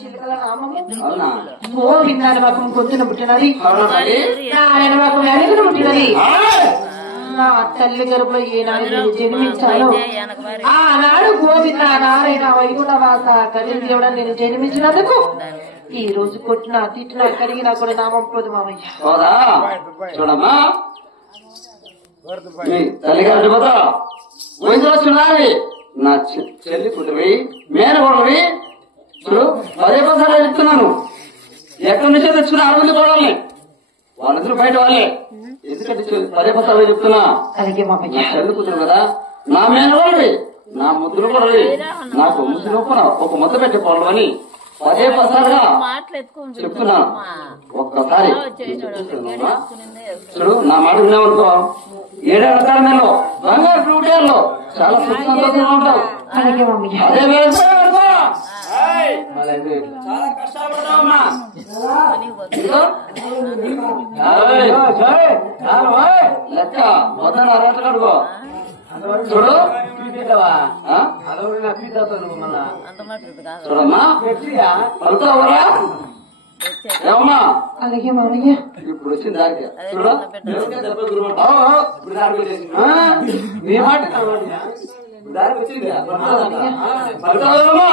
చిలుకల నామము గోవిందాని మాకు పొద్దున పుట్టినది, నారాయణ మాకు వెలుగును పుట్టినది. నా తల్లి గర్భంలో ఏనాడు నేను జన్మించాను ఆనాడు గోవింద నారాయణ వైకుంఠవాస కలిగి దేవుడా నేను జన్మించినందుకు ఈ రోజు కొట్టినా తిట్టినా కడిగినా కూడా నామం పోదు మామయ్య. చూడమ్మా తల్లిగారు చూడాలి నా చెల్లి పుట్టివి మేనగోడవి చూడు పదే పదాలు చెప్తున్నాను. ఎక్కడి నుంచో తెచ్చుకున్న అడవులు కోడాలి వాళ్ళిద్దరు బయట వాళ్ళే. ఎందుకంటే పదే పదాలు చెప్తున్నా నా చెల్లి కూతురు కదా, నా మేనగోడవి నా ముద్దులు కూడా నాకు ముద్దు ఒక ముద్ద పెట్టి పోవడం అని పదే పదాలుగా చెప్తున్నాను. ఒక్కసారి చూడు నా మాట విన్నామనుకో 7 ఏళ్ల కాలంలో బంగారు ఫ్లూటేల్లో చాలా సుఖ సంతోషంగా ఉంటావు. అదే చాలా కష్టపడతావమ్మా. లెక్క మొత్తం అరగట్టు కడుకో చూడు చూడమ్మా పలుతావరా ఏమమ్మా అలాగే మామయ్య. ఇప్పుడు వచ్చింది దానికి చూడు నీ మాట దానికి వచ్చింది పలుతావమ్మా.